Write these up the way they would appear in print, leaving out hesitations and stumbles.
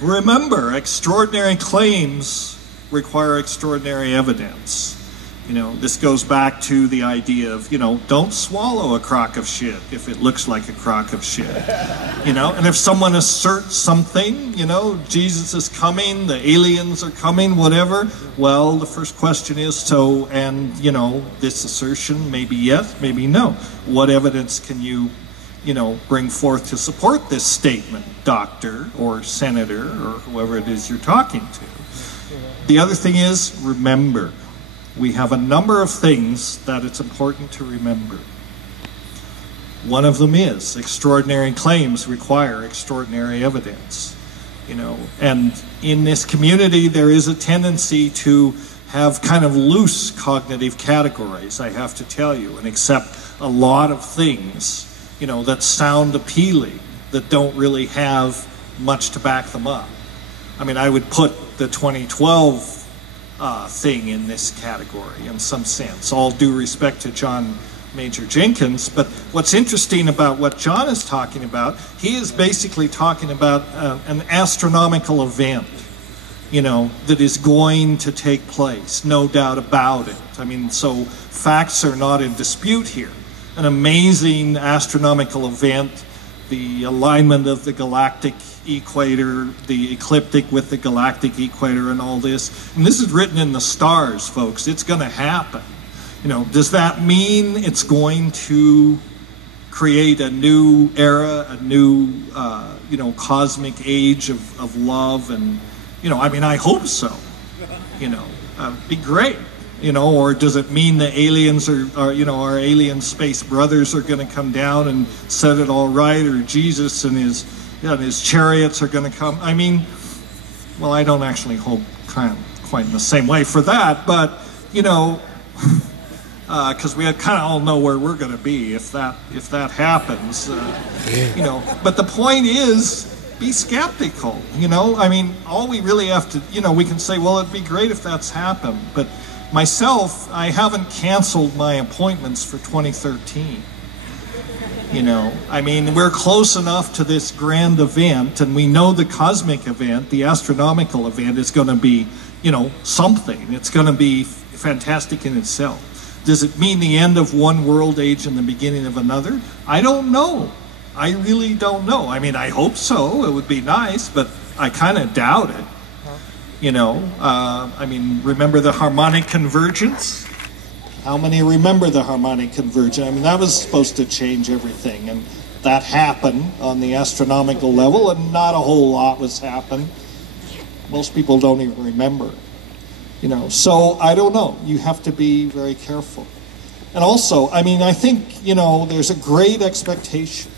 Remember, extraordinary claims require extraordinary evidence. You know, this goes back to the idea of, you know, don't swallow a crock of shit if it looks like a crock of shit. You know, and if someone asserts something, you know, Jesus is coming, the aliens are coming, whatever, well, the first question is, so, and, you know, this assertion, maybe yes, maybe no. What evidence can you know, bring forth to support this statement, doctor or senator or whoever it is you're talking to? The other thing is, remember, we have a number of things that it's important to remember. One of them is extraordinary claims require extraordinary evidence. You know, and in this community there is a tendency to have kind of loose cognitive categories, I have to tell you, and accept a lot of things, you know, that sound appealing, that don't really have much to back them up. I mean, I would put the 2012 thing in this category in some sense, all due respect to John Major Jenkins. But what's interesting about what John is talking about, he is basically talking about an astronomical event, you know, that is going to take place, no doubt about it. I mean, so facts are not in dispute here. An amazing astronomical event, the alignment of the galactic equator, the ecliptic with the galactic equator and all this. And this is written in the stars, folks. It's going to happen. You know, does that mean it's going to create a new era, a new, you know, cosmic age of love? And, you know, I mean, I hope so. You know, be great. You know, or does it mean the aliens are, you know, our alien space brothers are going to come down and set it all right, or Jesus and his chariots are going to come? I mean, well, I don't actually hope quite in the same way for that, but, you know, because we kind of all know where we're going to be if that happens, you know. But the point is, be skeptical, you know. I mean, all we really have to, you know, we can say, well, it'd be great if that's happened, but myself, I haven't canceled my appointments for 2013. You know, I mean, we're close enough to this grand event, and we know the cosmic event, the astronomical event, is going to be, you know, something. It's going to be fantastic in itself. Does it mean the end of one world age and the beginning of another? I don't know. I really don't know. I mean, I hope so. It would be nice, but I kind of doubt it. You know, I mean, remember the Harmonic Convergence? How many remember the Harmonic Convergence? I mean, that was supposed to change everything, and that happened on the astronomical level, and not a whole lot was happened. Most people don't even remember. You know, so I don't know. You have to be very careful. And also, I mean, I think, you know, there's a great expectation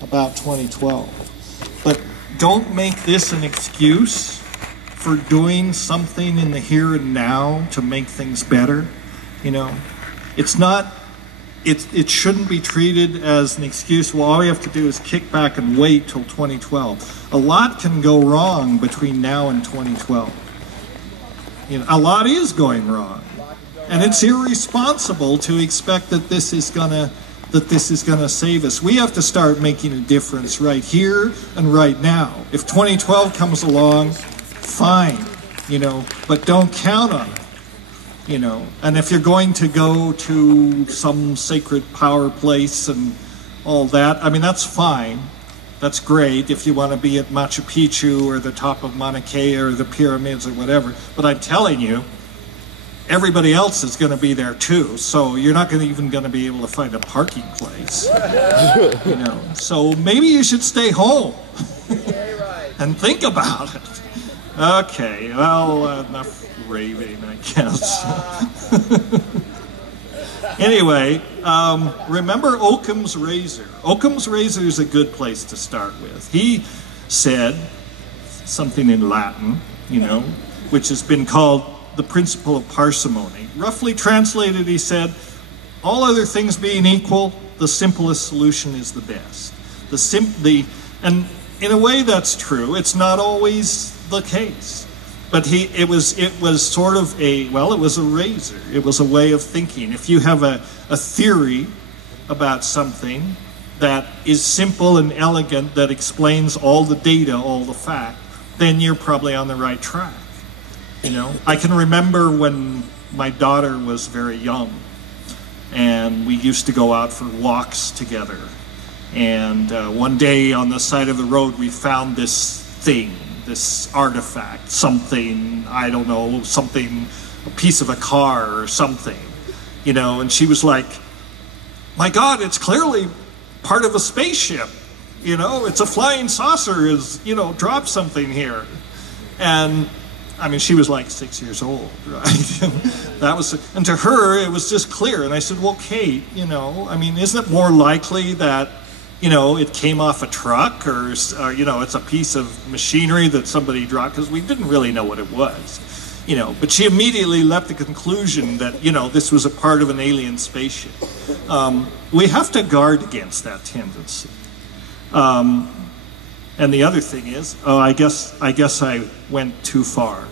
about 2012, but don't make this an excuse for doing something in the here and now to make things better. You know, it's not, it shouldn't be treated as an excuse. Well, all we have to do is kick back and wait till 2012. A lot can go wrong between now and 2012. You know, a lot is going wrong, and it's irresponsible to expect that this is gonna save us. We have to start making a difference right here and right now. If 2012 comes along, fine, you know, but don't count on it, you know. And if you're going to go to some sacred power place and all that, I mean, that's fine. That's great if you want to be at Machu Picchu or the top of Mauna Kea or the pyramids or whatever. But I'm telling you, everybody else is going to be there too, so you're not even going to be able to find a parking place. You know, so maybe you should stay home and think about it. Okay, well, enough raving, I guess. Anyway, remember Occam's razor. Occam's razor is a good place to start with. He said something in Latin, you know, which has been called the principle of parsimony. Roughly translated, he said, all other things being equal, the simplest solution is the best. And in a way that's true. It's not always the case. But it was sort of it was a razor. It was a way of thinking. If you have a theory about something that is simple and elegant, that explains all the data, all the fact, then you're probably on the right track. You know, I can remember when my daughter was very young, and we used to go out for walks together. And one day on the side of the road, we found this thing, this artifact, something, I don't know, something, a piece of a car or something, you know, and she was like, my God, it's clearly part of a spaceship, you know, it's a flying saucer, is, you know, dropped something here. And I mean, she was like 6 years old, right? That was, and to her, it was just clear. And I said, well, Kate, you know, I mean, isn't it more likely that, you know, it came off a truck, or you know, it's a piece of machinery that somebody dropped, because we didn't really know what it was, you know. But she immediately leapt to the conclusion that, you know, this was a part of an alien spaceship. We have to guard against that tendency. And the other thing is, oh, I guess I went too far.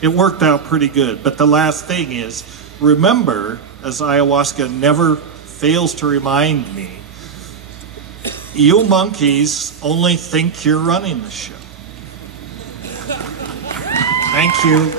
It worked out pretty good. But the last thing is, remember, as ayahuasca never fails to remind me, you monkeys only think you're running the show. Thank you.